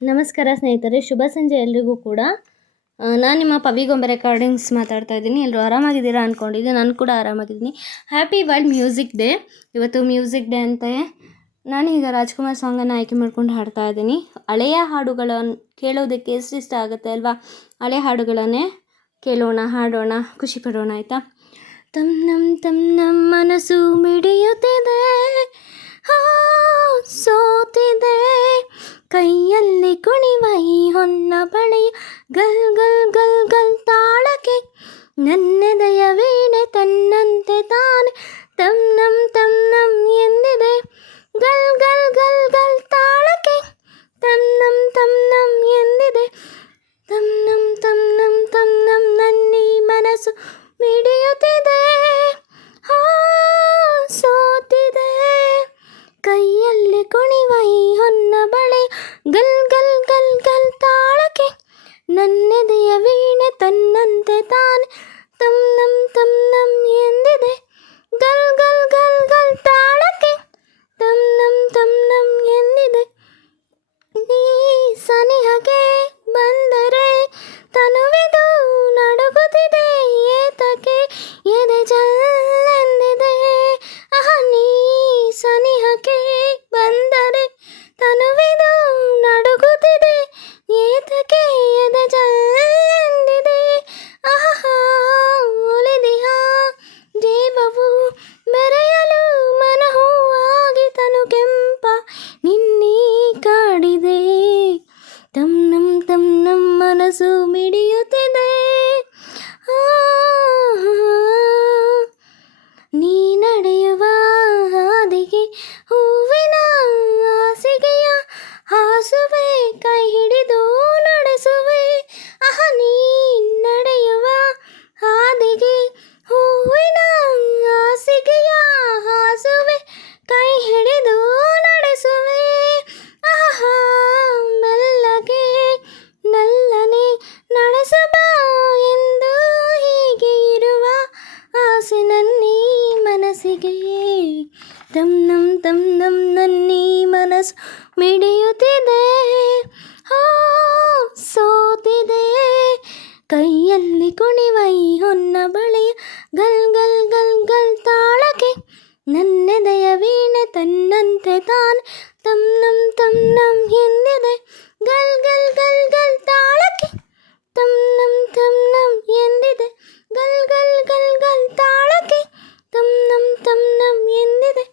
ನಮಸ್ಕಾರ ಸ್ನೇಹಿತರೆ, ಶುಭ ಸಂಜೆ ಎಲ್ರಿಗೂ ಕೂಡ. ನಾನು ನಿಮ್ಮ ಪವಿಗೊಂಬೆ ರೆಕಾರ್ಡಿಂಗ್ಸ್ ಮಾತಾಡ್ತಾ ಇದ್ದೀನಿ. ಎಲ್ಲರೂ ಆರಾಮಾಗಿದ್ದೀರಾ ಅಂದ್ಕೊಂಡಿದ್ದೀನಿ. ನಾನು ಕೂಡ ಆರಾಮಾಗಿದ್ದೀನಿ. Happy world music day. ಇವತ್ತು ಮ್ಯೂಸಿಕ್ ಡೇ ಅಂತೆ. ನಾನೀಗ ರಾಜ್ಕುಮಾರ್ ಸಾಂಗನ್ನು ಆಯ್ಕೆ ಮಾಡ್ಕೊಂಡು ಹಾಡ್ತಾ ಇದ್ದೀನಿ. ಹಳೆಯ ಹಾಡುಗಳನ್ನು ಕೇಳೋದಕ್ಕೆ ಎಷ್ಟು ಇಷ್ಟ ಆಗುತ್ತೆ ಅಲ್ವಾ? ಹಳೆಯ ಹಾಡುಗಳನ್ನೇ ಕೇಳೋಣ, ಹಾಡೋಣ, ಖುಷಿ ಪಡೋಣ, ಆಯಿತಾ? ತಮ್ ನಮ್ಮ ಮನಸ್ಸು ಮಿಡಿಯುತ್ತಿದೆ, ಸೋತಿದೆ, ಕೈಯಲ್ಲಿ ಕುಣಿವ ಈ ಹೊನ್ನ ಬಳೆಯ ಗಲ್ ಗಲ್ ಗಲ್ ಗಲ್ ತಾಳಕ್ಕೆ ನನ್ನೆದೆಯ ವೀಣೆ ತನ್ನಂತೆ ತಾನೆ ತಮ್ ನಮ್ ಎಂದಿದೆ. ಗಲ್ ಗಲ್ ಗಲ್ ಗಲ್ ತಾಳಕ್ಕೆ ತಮ್ ನಮ್ ಎಂದಿದೆ. ತಮ್ ನಮ್ ನನ್ನೀ ಮನಸ್ಸು ಮಿಡಿಯುತ್ತಿದೆ, ಸೋತಿದೆ, ಕೈಯಲ್ಲಿ ಕುಣಿವ ಈ ಹೊನ್ನ ಬಳೆ ಗಲ್ ಗಲ್ ಗಲ್ ಗಲ್ ತಾಳಕ್ಕೆ ನನ್ನೆದೆಯ ವೀಣೆ ತನ್ನಂತೆ ತಾನೆ ತಮ್ ನಮ್ ಎಂದಿದೆ. ಗಲ್ ಗಲ್ ಗಲ್ ಗಲ್ ತಾಳಕ್ಕೆ ತಮ್ ನಮ್ ಎಂದಿದೆ. ನೀ ಸನಿಹಕ್ಕೆ ಬಂದರೆ ತನುವಿದು ನಡುಗುತ್ತಿದೆ, ಏತಕ್ಕೆ ಎದೆ ಜಲ್ಲೆಂದಿದೆ. ನೀ ಸನಿಹಕ್ಕೆ ಬಂದರೆ ತನುವಿದು ನಡುಗುತ್ತಿದೆ, ಏತಕ್ಕೆ ಎದೆ ಜಲ್ಲೆಂದಿದೆ. ಒಲಿದಿಹ ಜೀವವು ಬೆರೆಯಲು ಮನಹೂವಾಗಿ ತನು ಕೆಂಪ ನಿನ್ನೀ ಕಾಡಿದೆ. ತಮ್ ನಮ್ ಮನಸ್ಸು ಮಿಡಿಯುತ್ತಿದೆ. ನೀ ನಡೆಯುವ ಹಾದಿಗೆ ಹೂವಿನ ಹಾಸಿಗೆಯ ಹಾಸುವೆ, ಕೈ ಹಿಡಿದು ನಡೆಸುವೆ. ನೀ ನಡೆಯುವ ಹಾದಿಗೆ ಹೂವಿನ ಹಾಸಿಗೆಯ ಹಾಸುವೆ, ಕೈ ಹಿಡಿದು ನಡೆಸುವೆ. ಮೆಲ್ಲಗೆ ನಲ್ಲನೆ ನಡೆಸಬ ಎಂದು ಹೀಗೆ ಇರುವ ಆಸೆ ನನ್ನೀ ಮನಸ್ಸಿಗೆ. ತಮ್ ನಮ್ ನನ್ನೀ ಮನಸ್ಸು ಮಿಡಿಯುತ್ತಿದೆ, ಸೋತಿದೆ, ಕೈಯಲ್ಲಿ ಕುಣಿವ ಈ ಹೊನ್ನ ಬಳೆಯ ಗಲ್ ಗಲ್ ಗಲ್ ಗಲ್ ತಾಳಕ್ಕೆ ನನ್ನೆದೆಯ ವೀಣೆ ತನ್ನಂತೆ ತಾನೆ ತಮ್ ನಮ್ ಎಂದಿದೆ. ಗಲ್ ಗಲ್ ಗಲ್ ಗಲ್ ತಾಳಕ್ಕೆ ತಮ್ ನಮ್ ಎಂದಿದೆ. ಗಲ್ ಗಲ್ ಗಲ್ ಗಲ್ ತಾಳಕ್ಕೆ ತಮ್ ನಮ್ ಎಂದಿದೆ.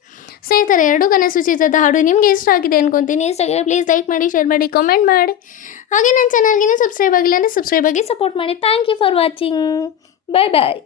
ಸ್ನೇಹಿತರೆ, ಎರಡು ಕನಸು ಚಿತ್ರದ ಹಾಡು ನಿಮಗೆ ಇಷ್ಟ ಆಗಿದೆ ಅನ್ಕೊತೀನಿ. ಇಷ್ಟ ಆಗಿದ್ರೆ ಪ್ಲೀಸ್ ಲೈಕ್ ಮಾಡಿ, ಶೇರ್ ಮಾಡಿ, ಕಾಮೆಂಟ್ ಮಾಡಿ. ಹಾಗೆ ನನ್ನ ಚಾನಲ್ಗೆ ಸಬ್ಸ್ಕ್ರೈಬ್ ಆಗಿಲ್ಲ ಅಂದರೆ ಸಬ್ಸ್ಕ್ರೈಬ್ ಆಗಿ ಸಪೋರ್ಟ್ ಮಾಡಿ. Thank you for watching. Bye bye.